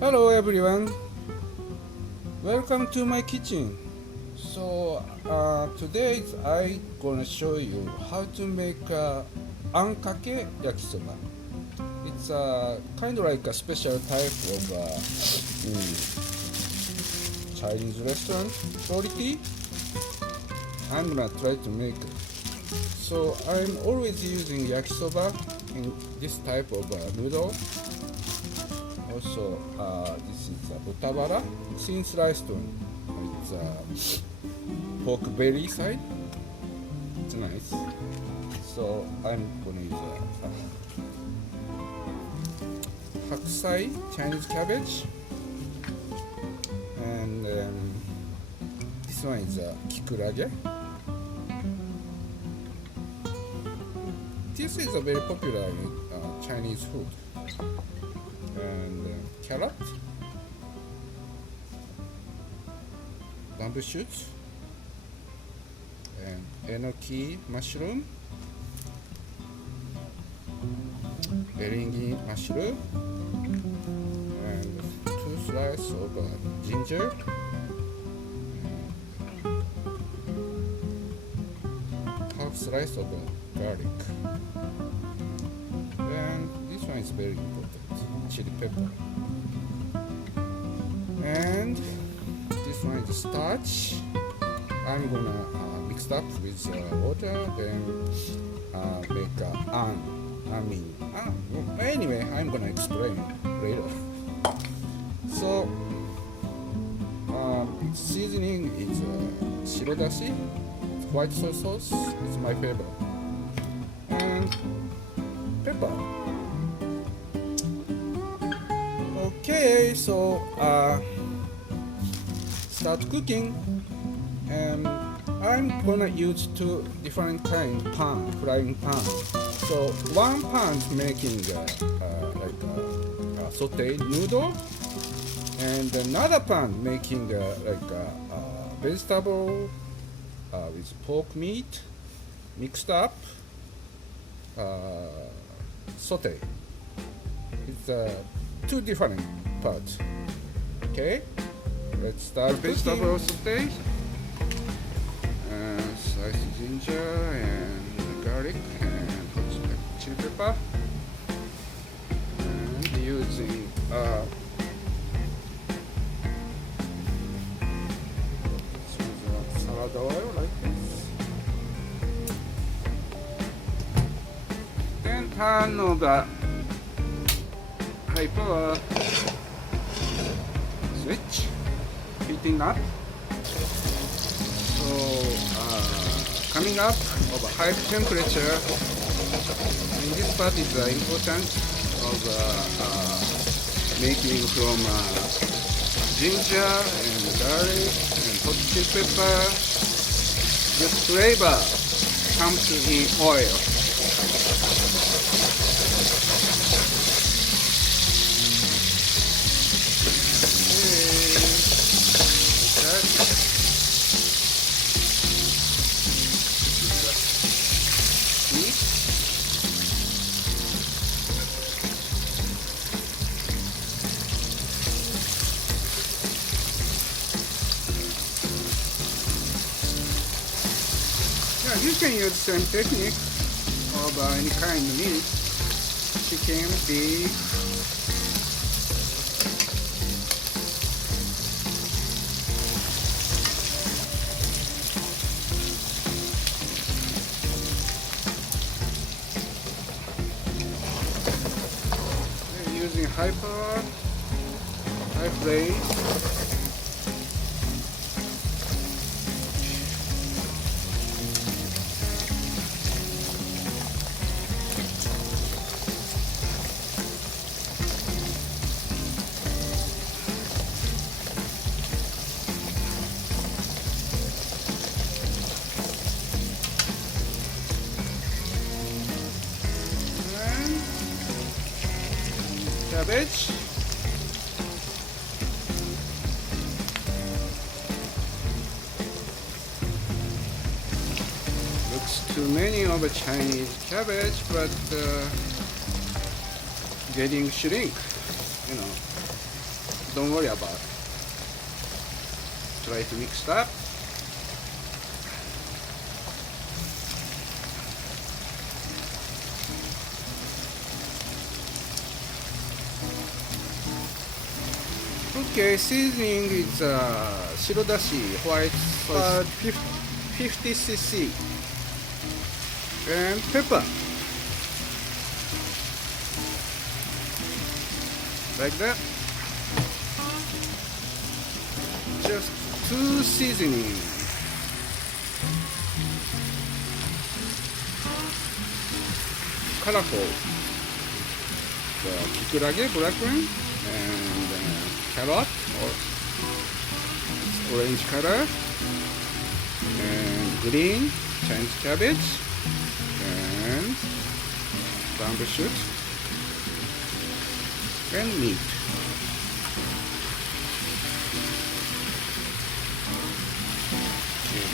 Hello everyone, welcome to my kitchen. Today I gonna show you how to make ankake yakisoba. It's kind of like a special type of Chinese restaurant quality. I'm gonna try to make it. So I'm always using yakisoba in this type of noodle. Also, this is otabara, thin sliced one. It's pork belly side. It's nice. So I'm gonna use hakusai, Chinese cabbage, and this one is kikurage. This is a very popular Chinese food. And carrot, bamboo shoots, and enoki mushroom, eringi mushroom, and 2 slices of ginger, half slice of garlic, and this one is very important, chili pepper, and this one is starch. I'm gonna mix it up with water, then make anyway, I'm gonna explain later. So seasoning is shirodashi, white soy sauce. It's my favorite, and pepper. Okay, so start cooking. I'm gonna use 2 different pan, frying pan. So one pan is making like a sauteed noodle, and another pan making like a vegetable with pork meat mixed up saute. It's 2 different parts. Okay, let's start vegetable saute. Slice ginger and garlic and chili pepper, and using salad oil like this. Then turn on the high power switch, heating up. So coming up of a high temperature, and this part is important of making from ginger and garlic and hot chili pepper. The flavor comes in oil. You can use the same technique of any kind of meat, chicken, beef. We're using high power, high flame. Cabbage, looks too many of a Chinese cabbage, but getting shrink, you know. don't worry about it. Try to mix it up. Okay, seasoning is shirodashi white sauce 50 cc and pepper like that. Just 2 seasoning. Colorful. The kikurage, black one, and carrot or orange color, and green Chinese cabbage, and bamboo shoot, and meat. Okay.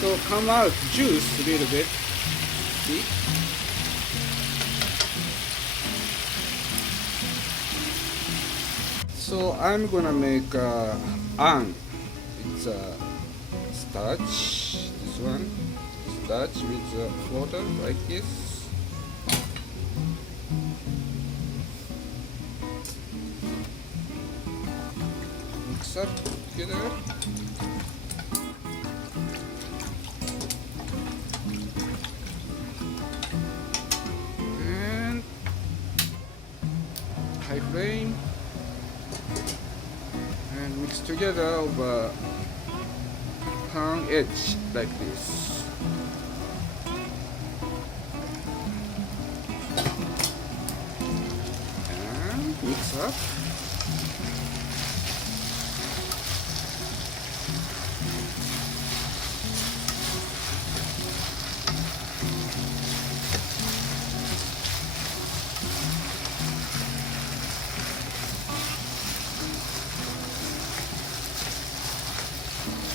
So come out juice a little bit. See? So I'm gonna make an. It's starch. This one, starch with water like this. Mix up together. And high flame. And mix together over pan edge like this. And mix up.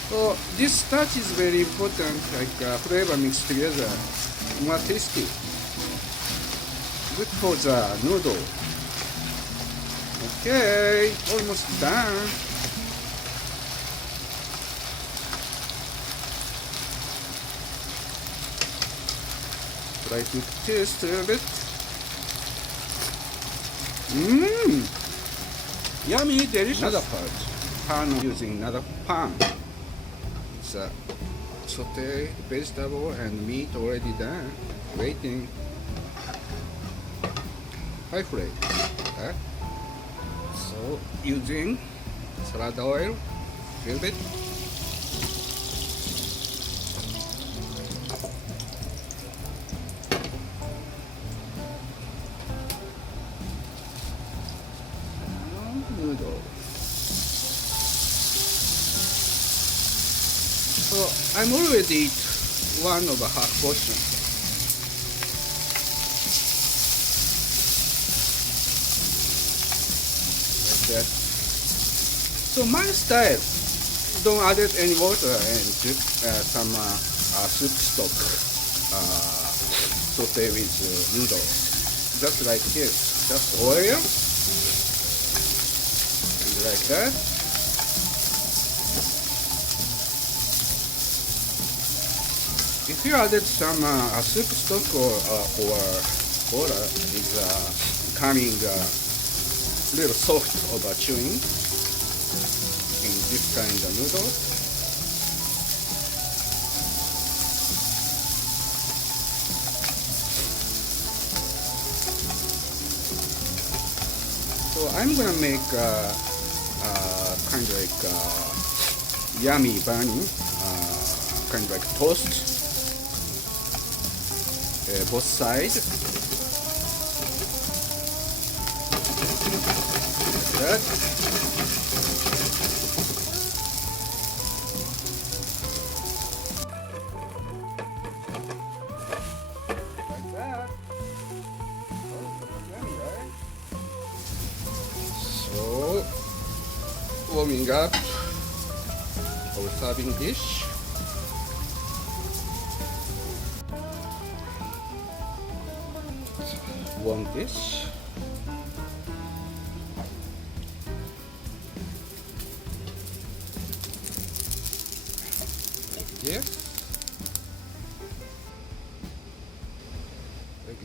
So this starch is very important, like flavor mixed together, more tasty. Good for the noodle. Okay, almost done. Try to taste a little bit. Yummy, delicious. Another part, pan using another pan. Saute vegetable and meat already done, waiting. High flame. Okay. So using salad oil, a little bit. Noodle. So I'm already eat one of a half portion. Like that. So my style, don't add any water and some soup stock saute with noodles. Just like this, just oil and like that. If you added some soup stock or water, is becoming little soft over chewing in this kind of noodle. So I'm gonna make kind of like yummy bunny, kind of like toast. Both sides. Like that. Like that. Oh, yummy, right? So, warming up our serving dish. Warm dish.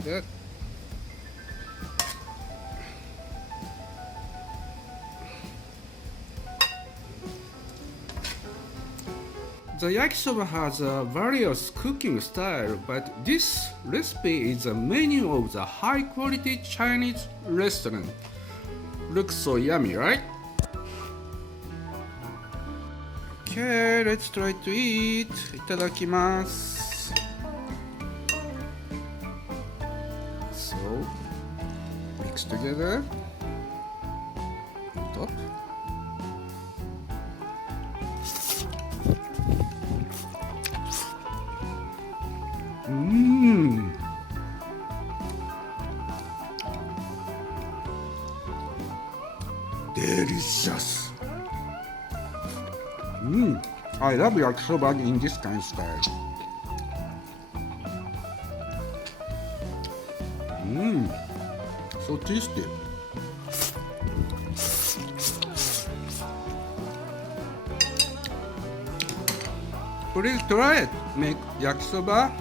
Good. The yakisoba has a various cooking style, but this recipe is a menu of the high-quality Chinese restaurant. Looks so yummy, right? Okay, let's try to eat. いただきます。So, mix together. Top. Delicious. I love yakisoba in this kind of style. So tasty. Please try it. Make yakisoba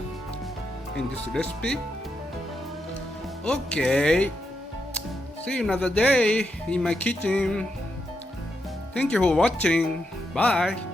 in this recipe. Okay. See you another day in my kitchen. Thank you for watching. Bye.